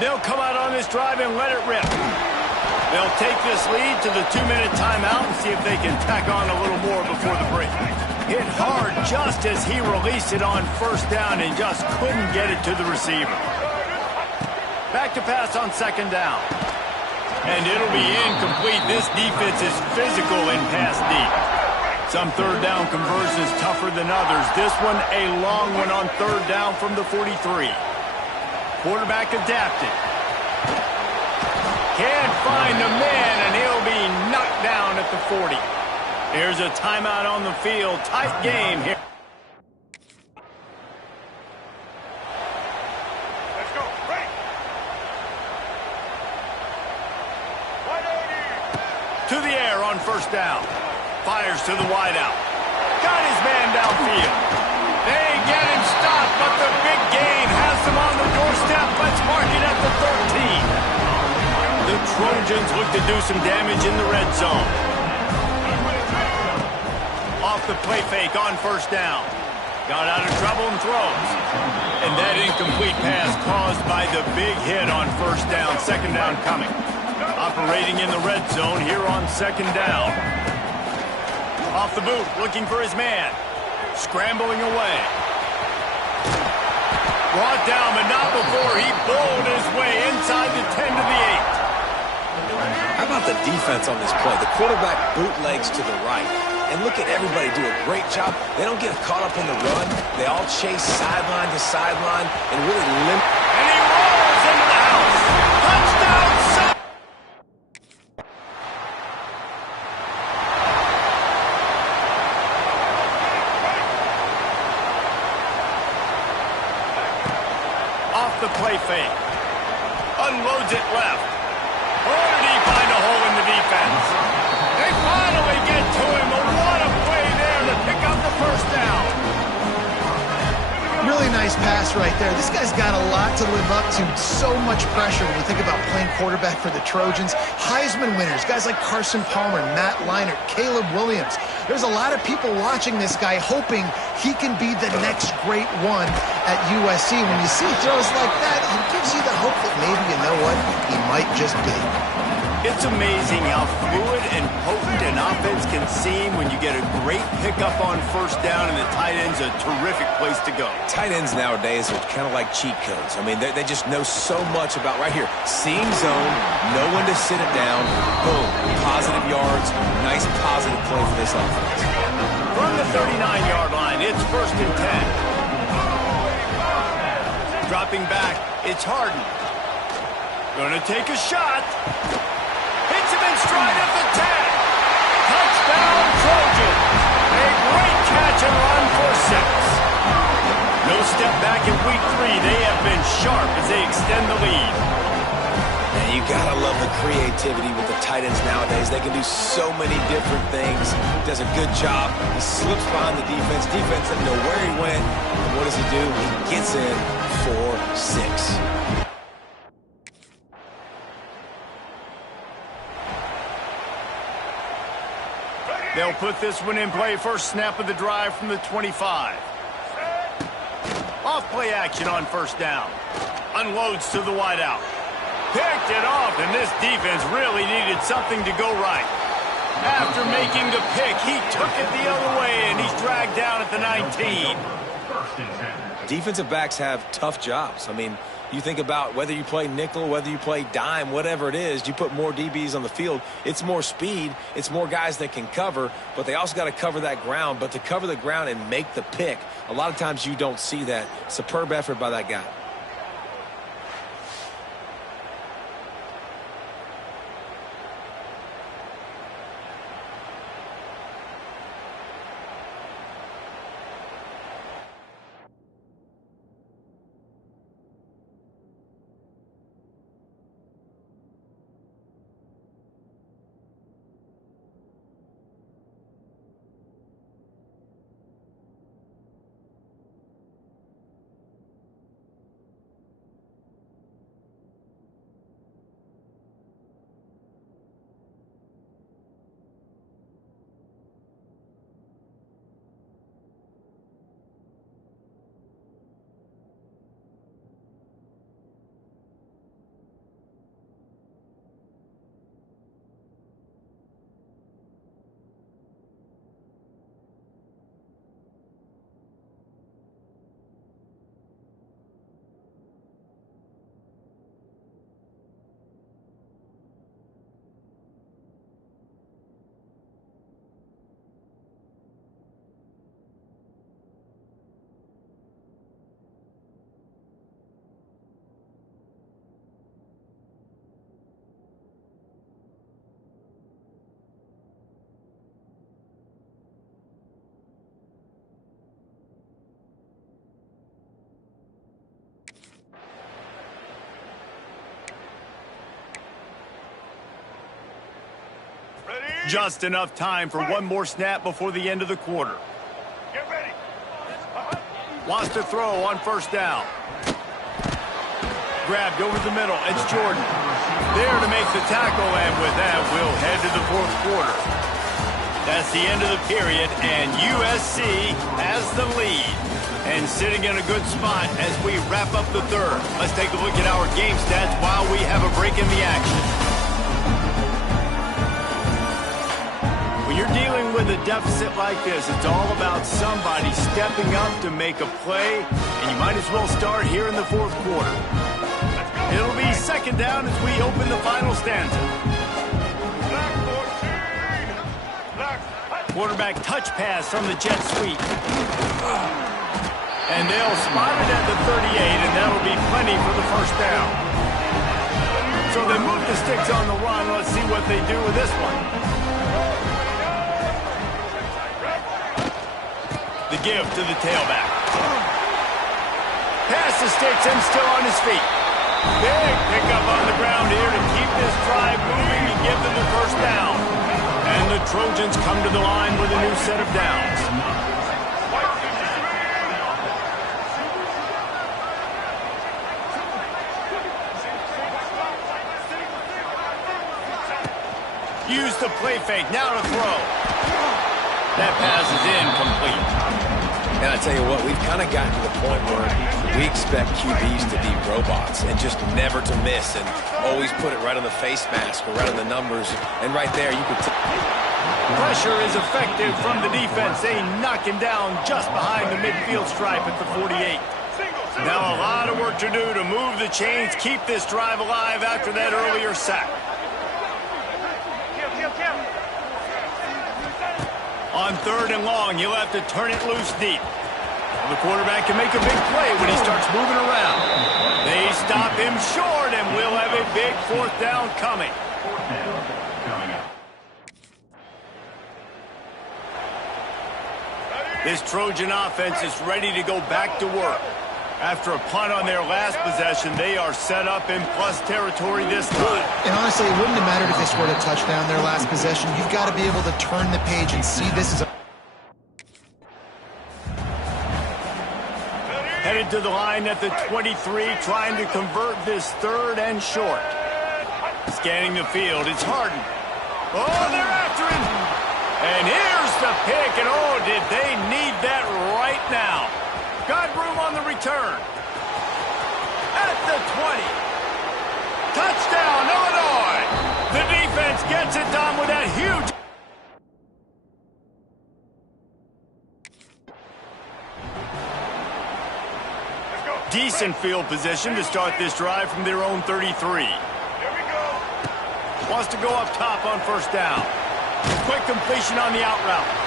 They'll come out on this drive and let it rip. They'll take this lead to the 2-minute timeout and see if they can tack on a little more before the break. Hit hard just as he released it on first down and just couldn't get it to the receiver. Back to pass on second down. And it'll be incomplete. This defense is physical in pass deep. Some third down conversions tougher than others. This one a long one on third down from the 43. Quarterback adapted. Can't find the man, and he'll be knocked down at the 40. Here's a timeout on the field. Tight game here. Let's go. Right. To the air on first down. Fires to the wideout. Got his man downfield. They get him stopped, but the big gain has them on the doorstep. Let's mark it at the 13. The Trojans look to do some damage in the red zone. Off the play fake on first down. Got out of trouble and throws. And that incomplete pass caused by the big hit on first down. Second down coming. Operating in the red zone here on second down. Off the boot, looking for his man. Scrambling away. Brought down, but not before he bowled his way inside the 10 to the 8. How about the defense on this play? The quarterback bootlegs to the right. And look at everybody do a great job. They don't get caught up in the run. They all chase sideline to sideline and really limp. And he rolls into the house. Touchdown, son! Off the play fake. Unloads it left. Or did he find a hole in the defense? They finally get to him. What a play there to pick up the first down. Really nice pass right there. This guy's got a lot to live up to. So much pressure when you think about playing quarterback for the Trojans. Heisman winners, guys like Carson Palmer, Matt Leinart, Caleb Williams. There's a lot of people watching this guy hoping he can be the next great one at USC. When you see throws like that, it gives you the hope that maybe, you know what, he might just be. It's amazing how fluid and potent an offense can seem when you get a great pickup on first down, and the tight end's a terrific place to go. Tight ends nowadays are kind of like cheat codes. I mean, they just know so much about right here. Seeing zone, know when to sit it down, boom, positive yards, nice positive play for this offense. From the 39-yard line, it's first and 10. Dropping back, it's Harden. Gonna take a shot. Hits him in stride at the 10. Touchdown, Trojan. A great catch and run for 6. No step back in week 3. They have been sharp as they extend the lead. And you gotta love the creativity with the tight ends nowadays. They can do so many different things. He does a good job. He slips behind the defense. Defense doesn't know where he went. And what does he do? He gets in for 6. They'll put this one in play. First snap of the drive from the 25. Off play action on first down. Unloads to the wideout. Picked it off, and this defense really needed something to go right. After making the pick, he took it the other way, and he's dragged down at the 19. Defensive backs have tough jobs. I mean, you think about whether you play nickel, whether you play dime, whatever it is, you put more DBs on the field. It's more speed. It's more guys that can cover, but they also got to cover that ground. But to cover the ground and make the pick, a lot of times you don't see that. Superb effort by that guy. Just enough time for one more snap before the end of the quarter. Get ready. Wants to throw on first down. Grabbed over the middle. It's Jordan. There to make the tackle, and with that, we'll head to the fourth quarter. That's the end of the period, and USC has the lead. And sitting in a good spot as we wrap up the third. Let's take a look at our game stats while we have a break in the action. When you're dealing with a deficit like this, it's all about somebody stepping up to make a play, and you might as well start here in the fourth quarter. It'll be second down as we open the final stanza. Quarterback touch pass from the jet sweep. And they'll spot it at the 38, and that'll be plenty for the first down. So they move the sticks on the run. Let's see what they do with this one. The give to the tailback. Pass the sticks and still on his feet. Big pickup on the ground here to keep this drive moving and give them the first down. And the Trojans come to the line with a new set of downs. Use the play fake, now to throw. That pass is incomplete. And I tell you what, we've kind of gotten to the point where we expect QBs to be robots and just never to miss and always put it right on the face mask or right on the numbers. And right there, you could... Pressure is effective from the defense. They knock him down just behind the midfield stripe at the 48. Now a lot of work to do to move the chains, keep this drive alive after that earlier sack. On third and long, he'll have to turn it loose deep. The quarterback can make a big play when he starts moving around. They stop him short, and we'll have a big fourth down coming. This Trojan offense is ready to go back to work. After a punt on their last possession, they are set up in plus territory this time. And honestly, it wouldn't have mattered if they scored a touchdown their last possession. You've got to be able to turn the page and see this as a... Headed to the line at the 23, trying to convert this third and short. Scanning the field, it's Harden. Oh, they're after him. And here's the pick, and oh, did they need that right now. Got room on the return. At the 20. Touchdown, Illinois. The defense gets it done with that huge... Decent field position to start this drive from their own 33. Here we go. Wants to go up top on first down. Quick completion on the out route.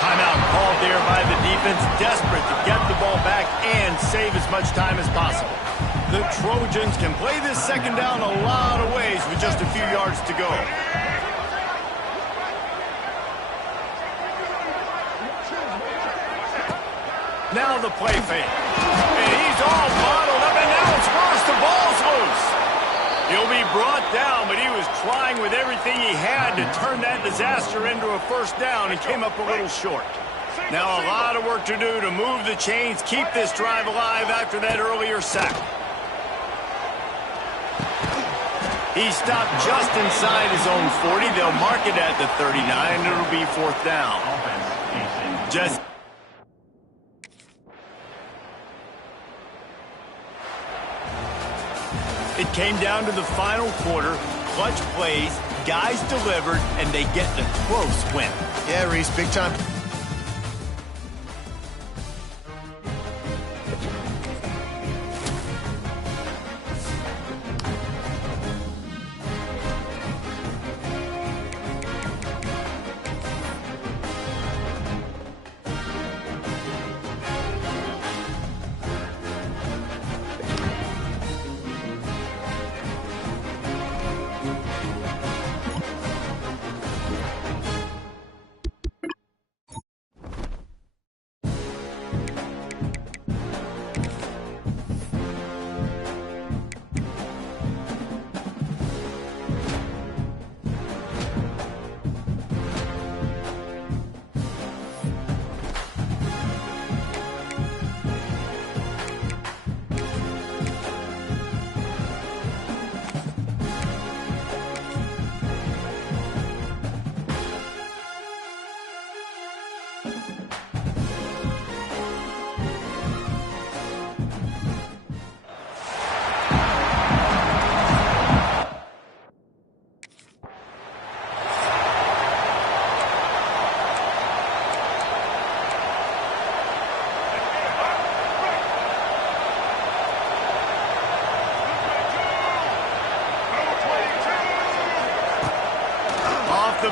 Timeout called there by the defense, desperate to get the ball back and save as much time as possible. The Trojans can play this second down a lot of ways with just a few yards to go. Now the play fake. And he's all bottled up, and now it's worse. The ball's loose. He'll be brought down, but he was trying with everything he had to turn that disaster into a first down and came up a little short. Now a lot of work to do to move the chains, keep this drive alive after that earlier sack. He stopped just inside his own 40. They'll mark it at the 39, and it'll be fourth down. Just... It came down to the final quarter. Clutch plays, guys delivered, and they get the close win. Yeah, Reese, big time.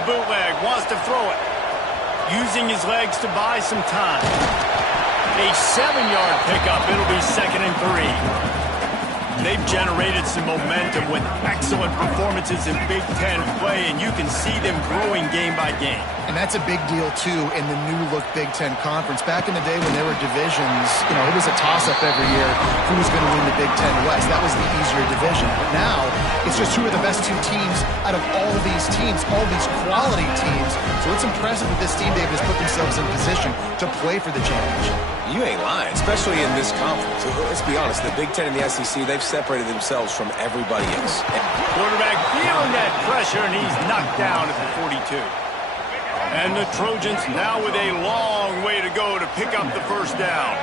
bootleg, wants to throw it. Using his legs to buy some time. A 7-yard pickup. It'll be 2nd and 3. They've generated some momentum with excellent performances in Big Ten play, and you can see them growing game by game. And that's a big deal, too, in the new-look Big Ten Conference. Back in the day when there were divisions, you know, it was a toss-up every year who was going to win the Big Ten West. That was the easier division. But now, it's just who are the best two teams out of all these teams, all these quality teams. So it's impressive that this team, David, has put themselves in position to play for the championship. You ain't lying, especially in this conference. Let's be honest, the Big Ten and the SEC, they've separated themselves from everybody else. Quarterback feeling that pressure, and he's knocked down at the 42. And the Trojans now with a long way to go to pick up the first down.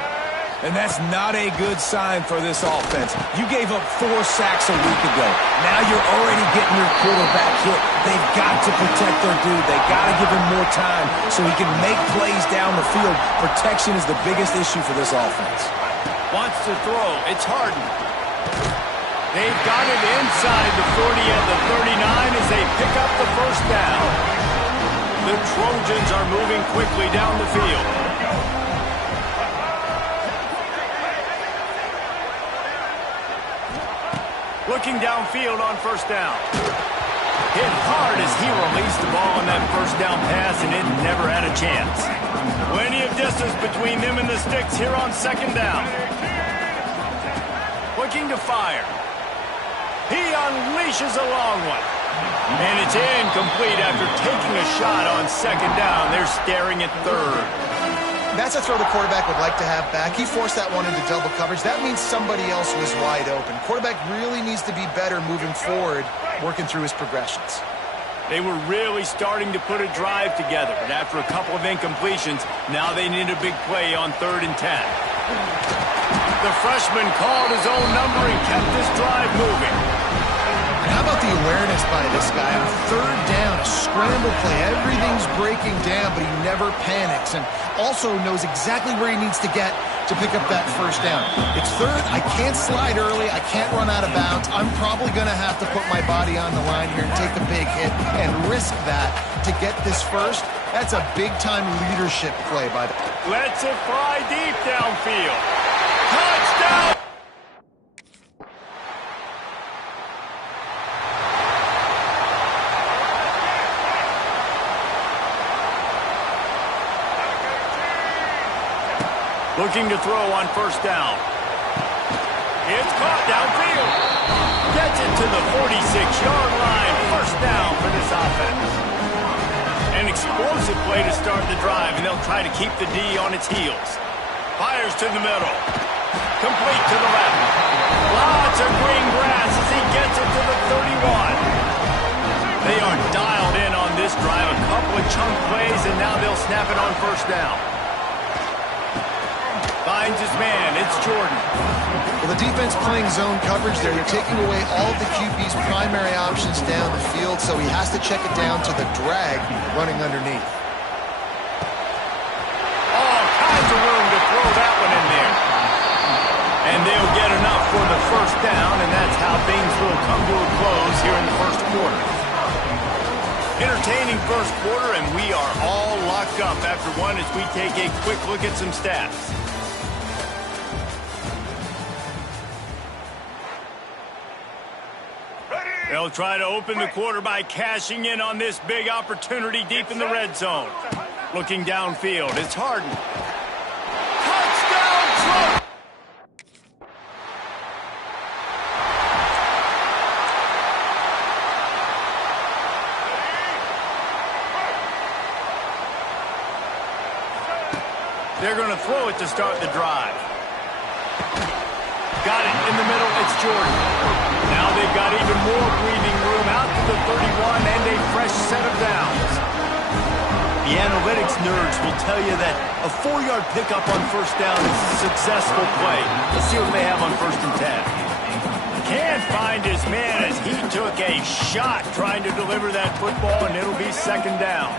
And that's not a good sign for this offense. You gave up 4 sacks a week ago. Now you're already getting your quarterback hit. They've got to protect their dude. They've got to give him more time so he can make plays down the field. Protection is the biggest issue for this offense. Wants to throw. It's Harden. They've got it inside the 40 at the 39 as they pick up the first down. The Trojans are moving quickly down the field. Looking downfield on first down. Hit hard as he released the ball on that first down pass, and it never had a chance. Plenty of distance between them and the sticks here on 2nd down. Looking to fire. He unleashes a long one. And it's incomplete after taking a shot on 2nd down. They're staring at 3rd. That's a throw the quarterback would like to have back. He forced that one into double coverage. That means somebody else was wide open. Quarterback really needs to be better moving forward, working through his progressions. They were really starting to put a drive together, but after a couple of incompletions, now they need a big play on 3rd and 10. The freshman called his own number and kept this drive moving. And how about the awareness by this guy on 3rd down, a scramble play. Everything's breaking down, but he never panics and also knows exactly where he needs to get to pick up that first down. It's 3rd. I can't slide early. I can't run out of bounds. I'm probably going to have to put my body on the line here and take a big hit and risk that to get this first. That's a big-time leadership play by the... Lets it fly deep downfield. Touchdown! Looking to throw on first down. It's caught downfield. Gets it to the 46-yard line. First down for this offense. An explosive play to start the drive, and they'll try to keep the D on its heels. Fires to the middle. Complete to the left. Lots of green grass as he gets it to the 31. They are dialed in on this drive. A couple of chunk plays, and now they'll snap it on first down. Finds his man. It's Jordan. Well, the defense playing zone coverage there. They're taking away all of the QB's primary options down the field, so he has to check it down to the drag running underneath. All kinds of room to throw that one in there. And they'll get enough for the first down, and that's how things will come to a close here in the first quarter. Entertaining first quarter, and we are all locked up after one as we take a quick look at some stats. They'll try to open the quarter by cashing in on this big opportunity deep in the red zone. Looking downfield, it's Harden. Touchdown, Trojans! They're going to throw it to start the drive. Got it in the middle, it's Jordan. Now they've got even more breathing room out to the 31 and a fresh set of downs. The analytics nerds will tell you that a 4-yard pickup on first down is a successful play. Let's see what they have on 1st and 10. Can't find his man as he took a shot trying to deliver that football, and it'll be 2nd down.